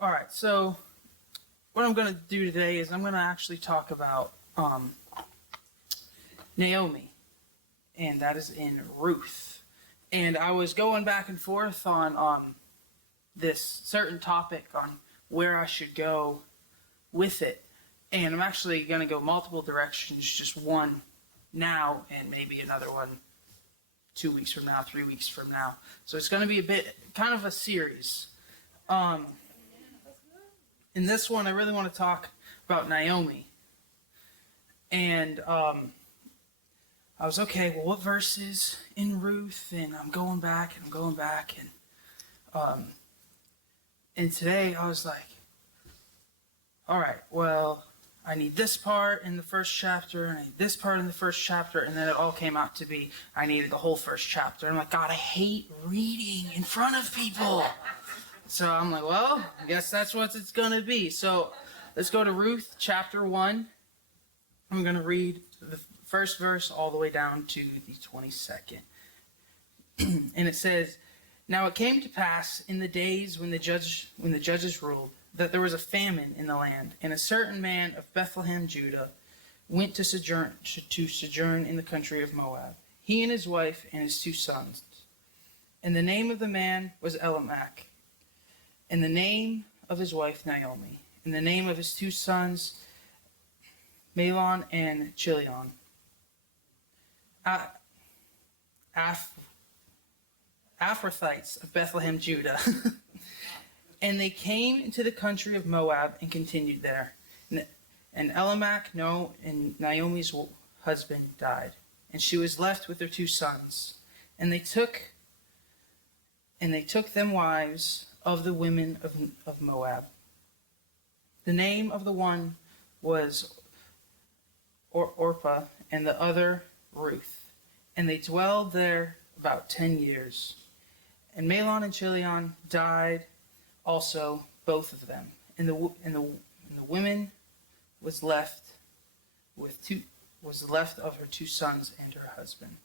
All right, so what I'm going to do today is I'm going to actually talk about Naomi, and that is in Ruth. And I was going back and forth on this certain topic on where I should go with it. And I'm actually going to go multiple directions, just one now and maybe another one 2 weeks from now, 3 weeks from now. So it's going to be a bit, kind of a series. In this one, I really want to talk about Naomi. And I was, okay, well, what verses in Ruth? And I'm going back. And today I was like, all right, well, I need this part in the first chapter, and I need this part in the first chapter, and then it all came out to be I needed the whole first chapter. I'm like, God, I hate reading in front of people. So I'm like, well, I guess that's what it's going to be. So let's go to Ruth chapter 1. I'm going to read the first verse all the way down to the 22nd. And it says, "Now it came to pass in the days when the judges ruled, that there was a famine in the land, and a certain man of Bethlehem, Judah, went to sojourn in the country of Moab, he and his wife and his 2 sons. And the name of the man was Elimelech, and the name of his wife Naomi, and the name of his 2 sons Mahlon and Chilion. Ephrathites of Bethlehem, Judah." And they came into the country of Moab and continued there. And Elimelech, and Naomi's husband, died, and she was left with her 2 sons. And they took them wives of the women of Moab. The name of the one was Orpah, and the other Ruth. And they dwelled there about 10 years. And Mahlon and Chilion died also, both of them. And the woman was left of her 2 sons and her husband.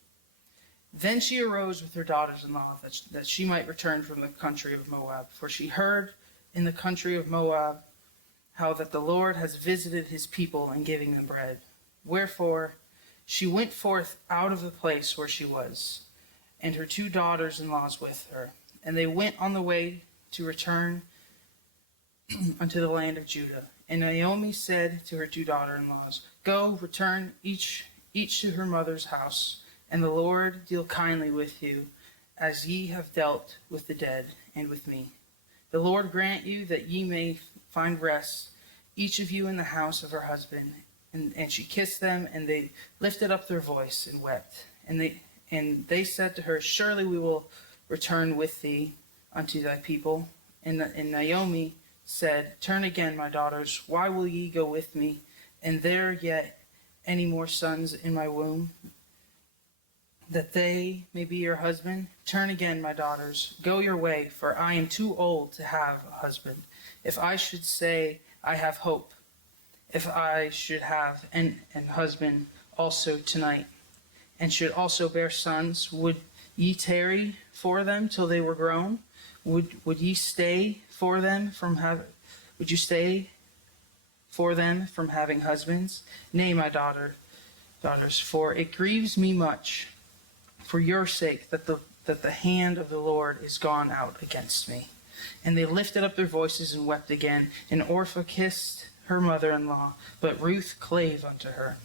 Then she arose with her daughters-in-law that she might return from the country of Moab, for she heard in the country of Moab how that the Lord has visited his people in giving them bread. Wherefore she went forth out of the place where she was, and her 2 daughters-in-laws with her. And they went on the way to return unto the land of Judah. And Naomi said to her 2 daughter-in-laws, "Go, return each to her mother's house, and the Lord deal kindly with you, as ye have dealt with the dead and with me. The Lord grant you that ye may find rest, each of you in the house of her husband." And she kissed them, and they lifted up their voice and wept. And they said to her, "Surely we will return with thee unto thy people." And Naomi said, "Turn again, my daughters. Why will ye go with me? And there yet any more sons in my womb, that they may be your husband? Turn again, my daughters. Go your way, for I am too old to have a husband. If I should say, I have hope, if I should have an husband also tonight, and should also bear sons, would ye tarry for them till they were grown? Would ye stay for them from would you stay for them from having husbands? Nay, my daughters, for it grieves me much for your sake that the hand of the Lord is gone out against me." And they lifted up their voices and wept again. And Orpah kissed her mother-in-law, but Ruth clave unto her.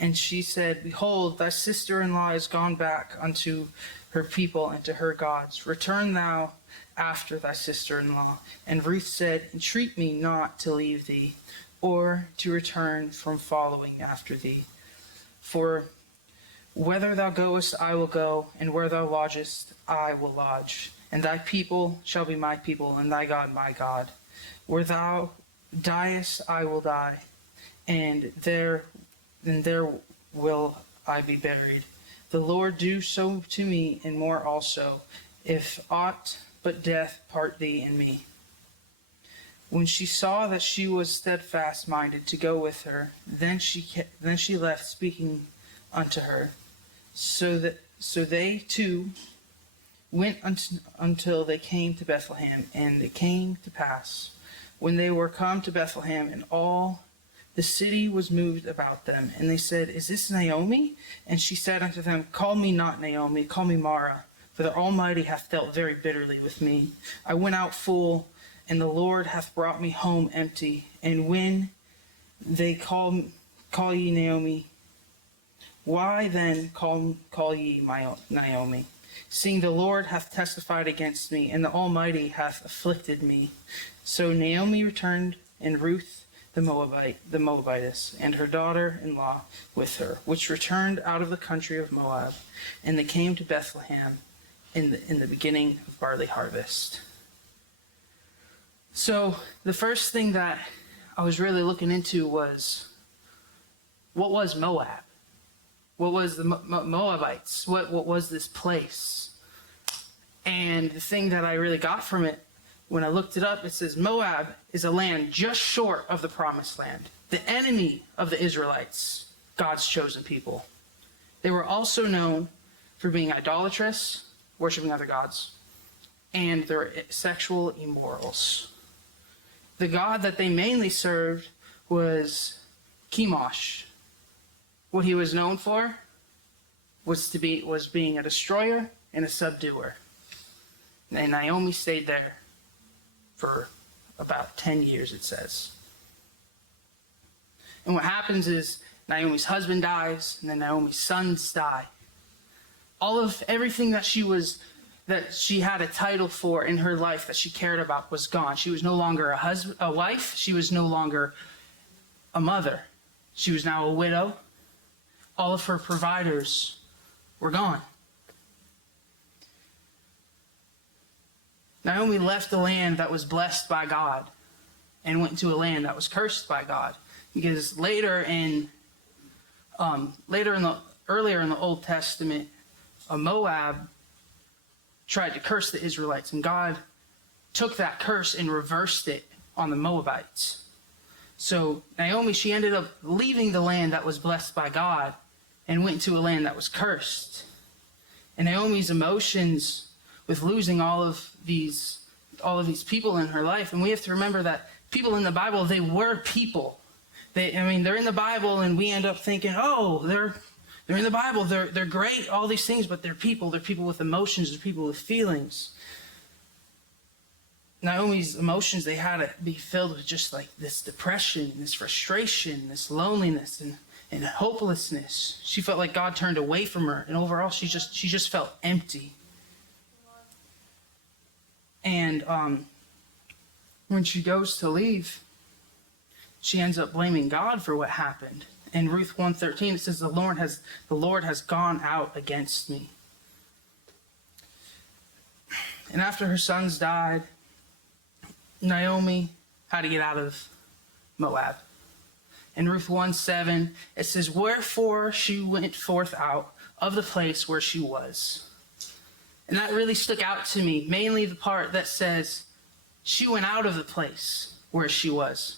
And she said, "Behold, thy sister-in-law is gone back unto her people and to her gods. Return thou after thy sister-in-law." And Ruth said, "Entreat me not to leave thee, or to return from following after thee. For whither thou goest, I will go, and where thou lodgest, I will lodge. And thy people shall be my people, and thy God my God. Where thou diest, I will die, and there will I be buried. The Lord do so to me, and more also, if aught but death part thee and me." When she saw that she was steadfast-minded to go with her, then she left speaking unto her. So they two went until they came to Bethlehem, and it came to pass, when they were come to Bethlehem, and all the city was moved about them, and they said, Is this Naomi? And she said unto them, Call me not Naomi, call me Mara, for the Almighty hath dealt very bitterly with me. I went out full, and the Lord hath brought me home empty. And when they call ye Naomi, why then call ye my Naomi? Seeing the Lord hath testified against me, and the Almighty hath afflicted me. So Naomi returned, and Ruth the Moabitess, and her daughter-in-law with her, which returned out of the country of Moab, and they came to Bethlehem in the beginning of barley harvest. So the first thing that I was really looking into was, what was Moab? What was the Moabites? What was this place? And the thing that I really got from it, when I looked it up, it says Moab is a land just short of the promised land, the enemy of the Israelites, God's chosen people. They were also known for being idolatrous, worshiping other gods, and their sexual immorals. The god that they mainly served was Chemosh. What he was known for was being a destroyer and a subduer. And Naomi stayed there for about 10 years, it says. And what happens is Naomi's husband dies, and then Naomi's sons die. Everything that she had a title for in her life that she cared about was gone. She was no longer a wife. She was no longer a mother. She was now a widow. All of her providers were gone. Naomi left a land that was blessed by God and went to a land that was cursed by God. Because earlier in the Old Testament, Moab tried to curse the Israelites, and God took that curse and reversed it on the Moabites. So Naomi, she ended up leaving the land that was blessed by God and went to a land that was cursed. And Naomi's emotions with losing all of these people in her life, and we have to remember that people in the Bible, they were people. They're in the Bible, and we end up thinking, oh, they're in the Bible, they're great, all these things, but they're people with emotions, they're people with feelings. Naomi's emotions, they had to be filled with just like this depression, this frustration, this loneliness, and hopelessness. She felt like God turned away from her, and overall she just felt empty. And when she goes to leave, she ends up blaming God for what happened. In Ruth 1:13, it says, the Lord has gone out against me. And after her sons died, Naomi had to get out of Moab. In Ruth 1:7, it says, wherefore she went forth out of the place where she was. And that really stuck out to me, mainly the part that says she went out of the place where she was.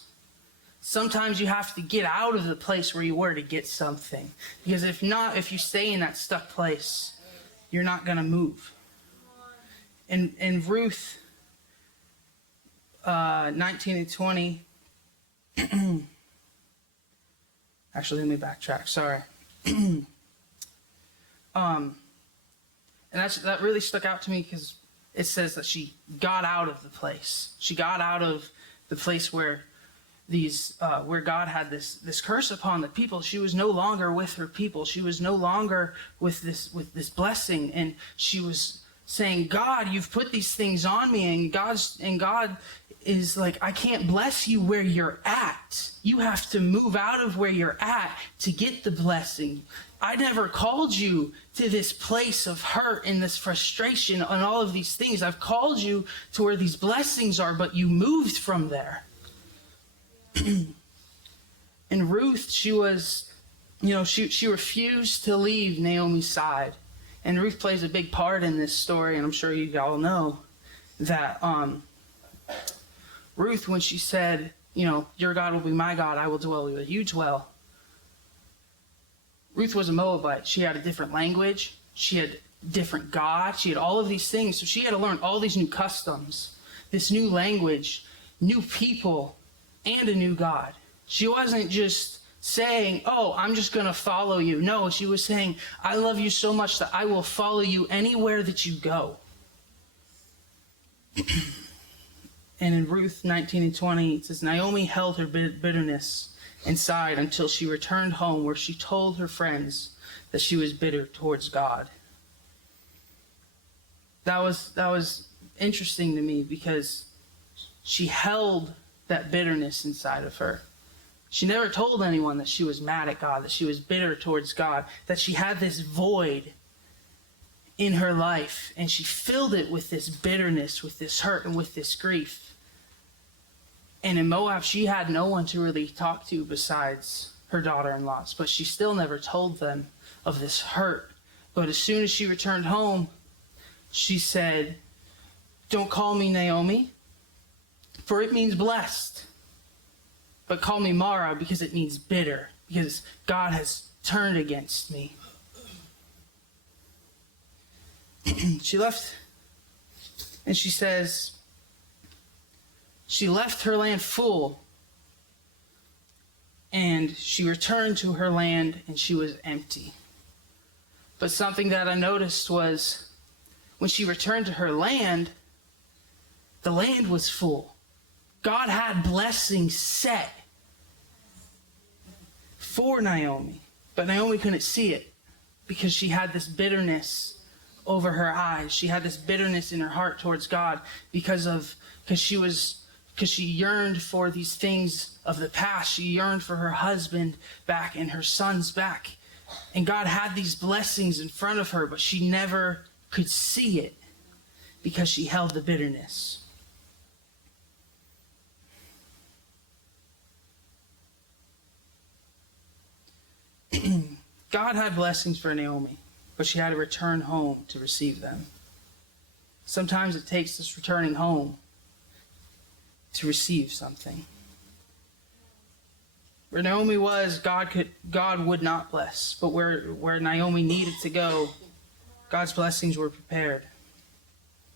Sometimes you have to get out of the place where you were to get something. Because if not, if you stay in that stuck place, you're not going to move. In Ruth 19 and 20, actually, let me backtrack, sorry. And that really stuck out to me because it says that she got out of the place. She got out of the place where where God had this curse upon the people. She was no longer with her people. She was no longer with this blessing, and she was saying, God, you've put these things on me, and God is like, I can't bless you where you're at. You have to move out of where you're at to get the blessing. I never called you to this place of hurt and this frustration and all of these things. I've called you to where these blessings are, but you moved from there. And Ruth, she refused to leave Naomi's side. And Ruth plays a big part in this story, and I'm sure you all know that Ruth, when she said, your God will be my God, I will dwell where you dwell. Ruth was a Moabite. She had a different language. She had different god. She had all of these things. So she had to learn all these new customs, this new language, new people, and a new God. She wasn't just saying, oh, I'm just going to follow you. No, she was saying, I love you so much that I will follow you anywhere that you go. And in Ruth 19 and 20, it says, Naomi held her bitterness inside until she returned home, where she told her friends that she was bitter towards God. That was interesting to me, because she held that bitterness inside of her. She never told anyone that she was mad at God, that she was bitter towards God, that she had this void in her life, and she filled it with this bitterness, with this hurt, and with this grief. And in Moab, she had no one to really talk to besides her daughter-in-laws, but she still never told them of this hurt. But as soon as she returned home, she said, don't call me Naomi, for it means blessed. But call me Mara, because it means bitter, because God has turned against me. She left, and she says, she left her land full, and she returned to her land, and she was empty. But something that I noticed was, when she returned to her land, the land was full. God had blessings set for Naomi, but Naomi couldn't see it because she had this bitterness over her eyes. She had this bitterness in her heart towards God because she yearned for these things of the past. She yearned for her husband back and her sons back. And God had these blessings in front of her, but she never could see it because she held the bitterness. God had blessings for Naomi, but she had to return home to receive them. Sometimes it takes us returning home to receive something. Where Naomi was, God would not bless, but where Naomi needed to go, God's blessings were prepared.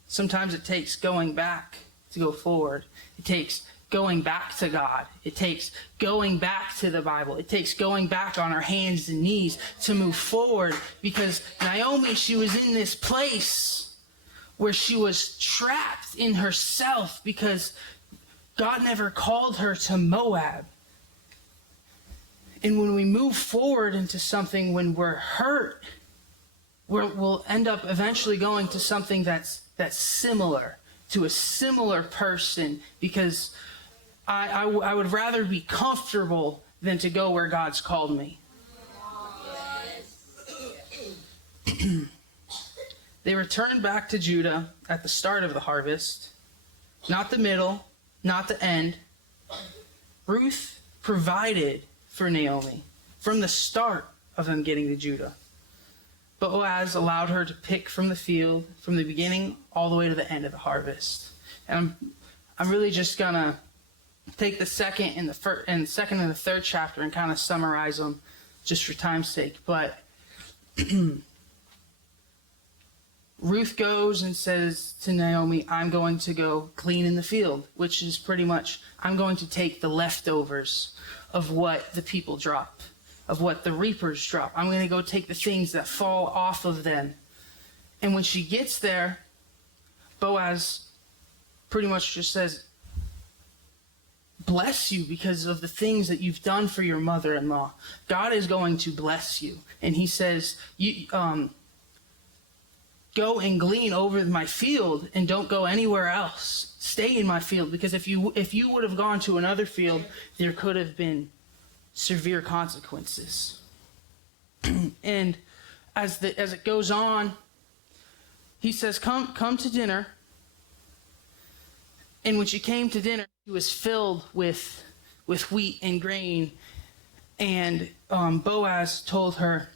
Sometimes it takes going back to go forward. It takes going back to God. It takes going back to the Bible. It takes going back on our hands and knees to move forward, because Naomi, she was in this place where she was trapped in herself because God never called her to Moab. And when we move forward into something, when we're hurt, we'll end up eventually going to something that's similar, to a similar person, because I would rather be comfortable than to go where God's called me. They returned back to Judah at the start of the harvest, not the middle, not the end. Ruth provided for Naomi from the start of them getting to Judah. Boaz allowed her to pick from the field from the beginning all the way to the end of the harvest. And I'm really just gonna take the second and the third chapter and kind of summarize them just for time's sake. But Ruth goes and says to Naomi, I'm going to go glean in the field, which is pretty much, I'm going to take the leftovers of what the people drop, of what the reapers drop. I'm going to go take the things that fall off of them. And when she gets there, Boaz pretty much just says, bless you because of the things that you've done for your mother-in-law. God is going to bless you. And he says, go and glean over my field and don't go anywhere else. Stay in my field, because if you would have gone to another field, there could have been consequences. And as it goes on, he says, come to dinner. And when he was filled with grain, and Boaz told her,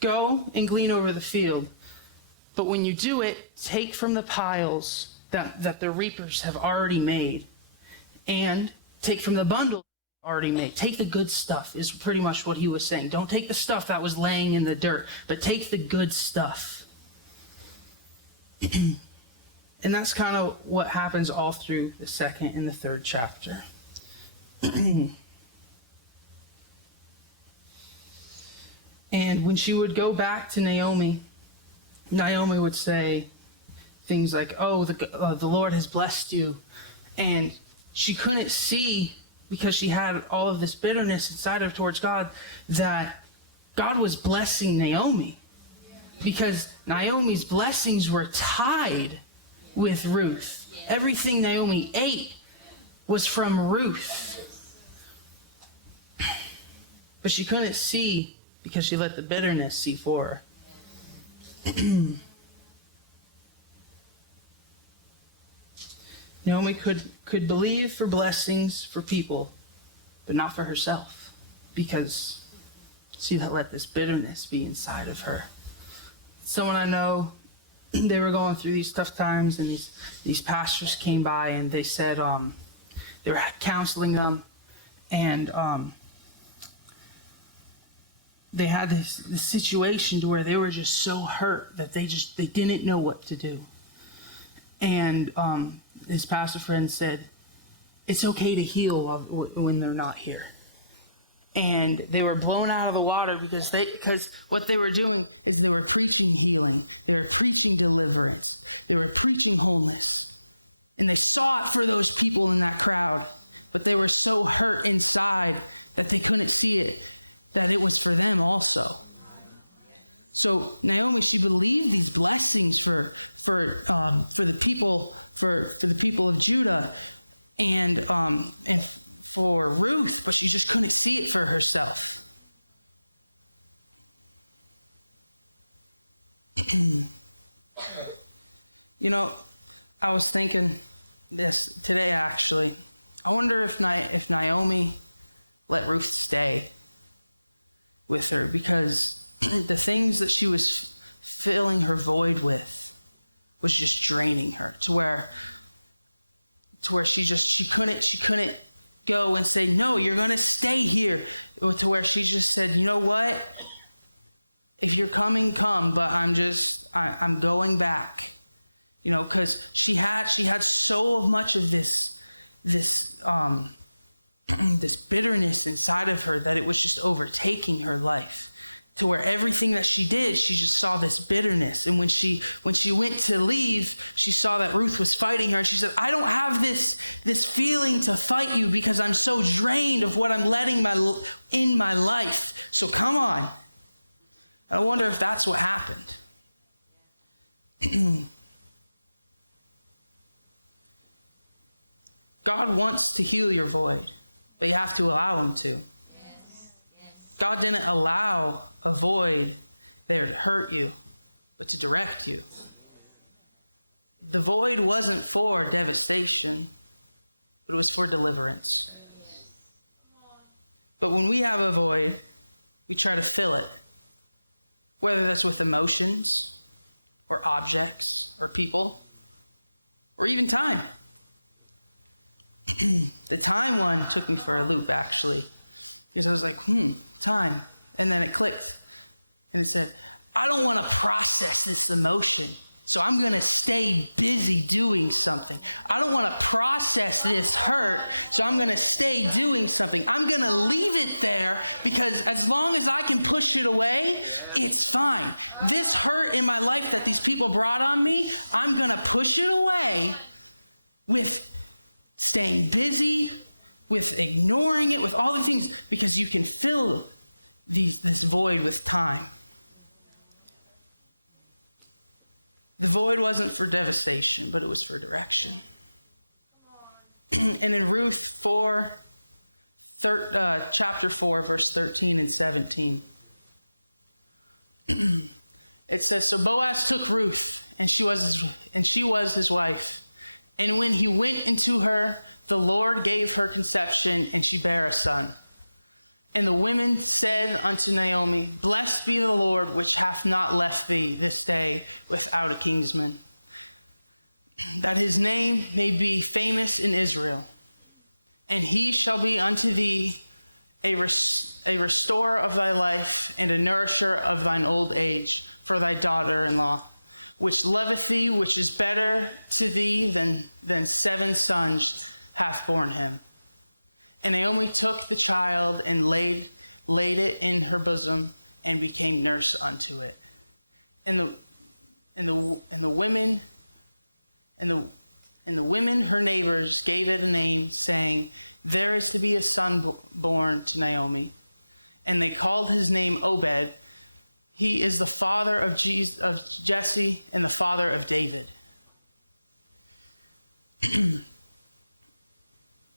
go and glean over the field. Take from the piles that have already made, and take from the bundle already made. Take the good stuff is pretty much what he was saying. Don't take the stuff that was laying in the dirt, but take the good stuff. And that's kind of what happens all through the second and the third chapter. And when she would go back to Naomi, Naomi would say things like, oh, the Lord has blessed you. And she couldn't see, because she had all of this bitterness inside of her towards God, that God was blessing Naomi. Because Naomi's blessings were tied with Ruth. Everything Naomi ate was from Ruth. But she couldn't see bitterness for her. Naomi could believe for blessings for people, but not for herself, because she had let this bitterness be inside of her. Someone I know, they were going through these tough times, and these pastors came by, and they said they were counseling them, and they had this situation to where they were just so hurt that they didn't know what to do. And his pastor friend said, it's okay to heal when they're not here. And they were blown out of the water because what they were doing is they were preaching healing. They were preaching deliverance. They were preaching wholeness. And they saw it for those people in that crowd, but they were so hurt inside that they couldn't see it, that it was for them also. So Naomi, she believed these blessings for the people of Judah and for Ruth, but she just couldn't see it for herself. You know, I was thinking this today actually. I wonder if Naomi let Ruth stay with her, because the things that she was filling her void with was just draining her to where she couldn't go and say, no, you're going to stay here, to where she just said, you know what, if you're coming, come, but I'm going back, you know, because she had so much of this bitterness inside of her that it was just overtaking her life, to where everything that she did, she just saw this bitterness. And when she went to leave, she saw that Ruth was fighting her, and she said, I don't have this feeling to fight you because I'm so drained of what I'm letting in my life. So come on. I wonder if that's what happened. God wants to heal your void, but you have to allow him to. God didn't allow a void there to hurt you, but to direct you. The void wasn't for devastation, but it was for deliverance. But when we have a void, we try to fill it, whether that's with emotions or objects or people or even time. The time one took me for a loop, actually, because I was like, time. And then it clicked. And it said, I don't want to process this emotion, so I'm going to stay busy doing something. I don't want to process this hurt, so I'm going to stay doing something. I'm going to leave it there, because as long as I can push it away, it's fine. This hurt in my life that these people brought on me, I'm going to push it away with staying busy, with ignoring it, with all the things, because you can fill this void with time. The void wasn't for devastation, but it was for direction. And in Ruth 4, chapter 4, verse 13 and 17, it says, so Boaz took Ruth, and she was his wife. And when he went into her, the Lord gave her conception, and she bare a son. And the women said unto Naomi, blessed be the Lord, which hath not left thee this day without a kinsman, that his name may be famous in Israel. And he shall be unto thee a restorer of thy life, and a nourisher of thine old age, for thy daughter-in-law. which loveth thee, which is better to thee than 7 sons, hath borne him. And Naomi took the child and laid it in her bosom and became nurse unto it. And the women her neighbors gave it a name, saying, there is to be a son born to Naomi. And they called his name Obed. He is the father of Jesse and the father of David.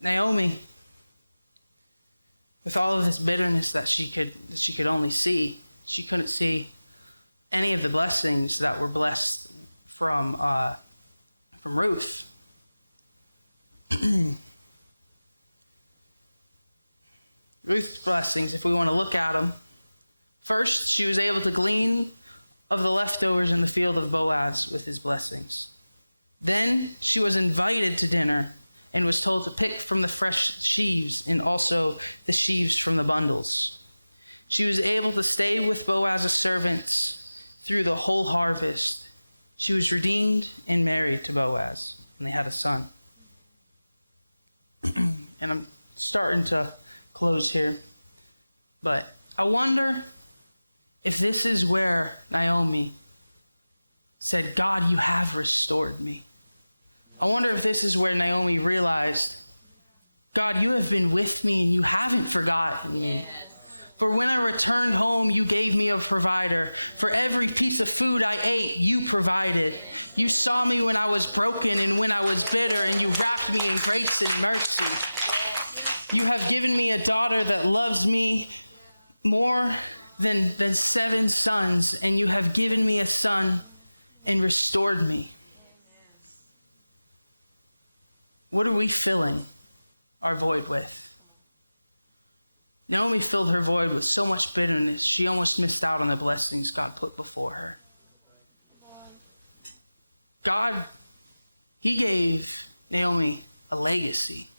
Naomi, with all of this bitterness that she could only see, she couldn't see any of the blessings that were blessed from Ruth. Ruth's blessings, if we want to look at them. First, she was able to glean of the leftovers in the field of Boaz with his blessings. Then she was invited to dinner and was told to pick from the fresh sheaves and also the sheaves from the bundles. She was able to stay with Boaz's servants through the whole harvest. She was redeemed and married to Boaz, and they had a son. And I'm starting to close here, but I wonder if this is where Naomi said, God, you have restored me. I wonder if this is where Naomi realized, God, you have been with me and you haven't forgotten me. For when I returned home, you gave me a provider. For every piece of food I ate, you provided. You saw me when I was broken and when I was bitter, and you wrapped me in grace and mercy. You have given me a daughter that loves me more than 7 sons, and you have given me a son and restored me. What are we filling our void with? Naomi filled her void with so much bitterness, she almost missed out on the blessings God put before her. God, he gave Naomi a legacy.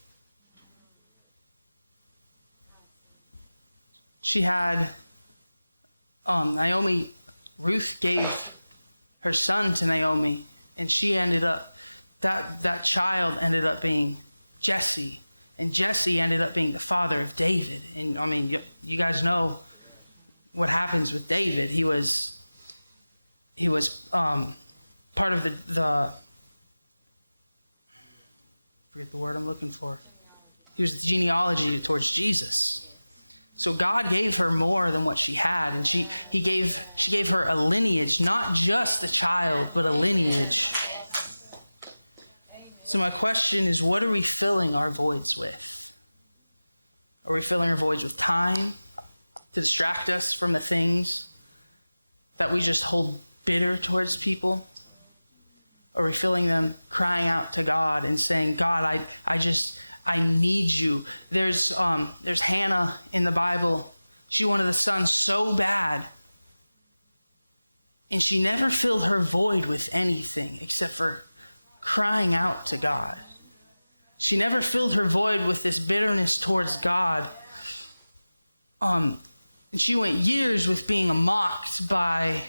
She had, Ruth gave her son to Naomi, and she ended up, that child ended up being Jesse. And Jesse ended up being the father of David. And I mean, you guys know what happens with David. He was part of the forget the word I'm looking for. He was the genealogy towards Jesus. So God gave her more than what she had, and she gave her a lineage, not just a child, but a lineage. So my question is, what are we filling our voids with? Are we filling our voids with time to distract us from the things that we just hold bitter towards people? Are we filling them crying out to God and saying, God, I need you. There's Hannah in the Bible. She wanted a son so bad, and she never filled her void with anything except for crying out to God. She never filled her void with this bitterness towards God. And she went years with being mocked by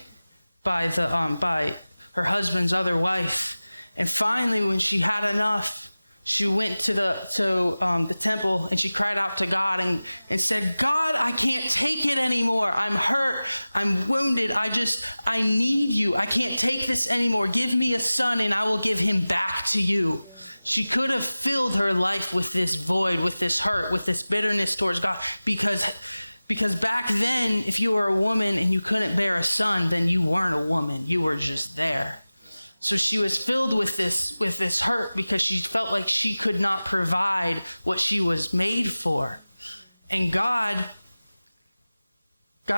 her husband's other wife. And finally, when she had enough, she went to the temple and she cried out to God and said, God, I can't take it anymore. I'm hurt. I'm wounded. I need you. I can't take this anymore. Give me a son and I will give him back to you. She could have filled her life with this void, with this hurt, with this bitterness towards God, because back then, if you were a woman and you couldn't bear a son, then you weren't a woman. You were just there. So she was filled with this hurt because she felt like she could not provide what she was made for. And God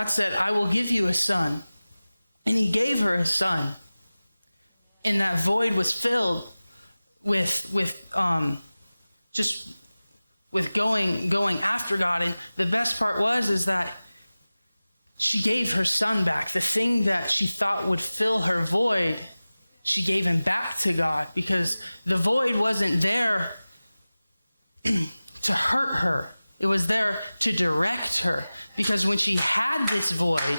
said, I will give you a son. And he gave her a son. And that void was filled with going after God. And the best part is that she gave her son back. The thing that she thought would fill her void, she gave him back to God, because the void wasn't there to hurt her. It was there to direct her. Because when she had this void,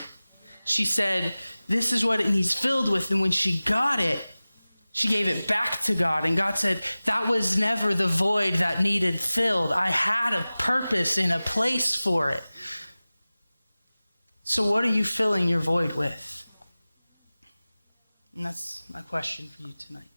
she said, this is what it needs filled with. And when she got it, she gave it back to God. And God said, that was never the void that needed filled. I had a purpose and a place for it. So what are you filling your void with? And that's my question for you tonight.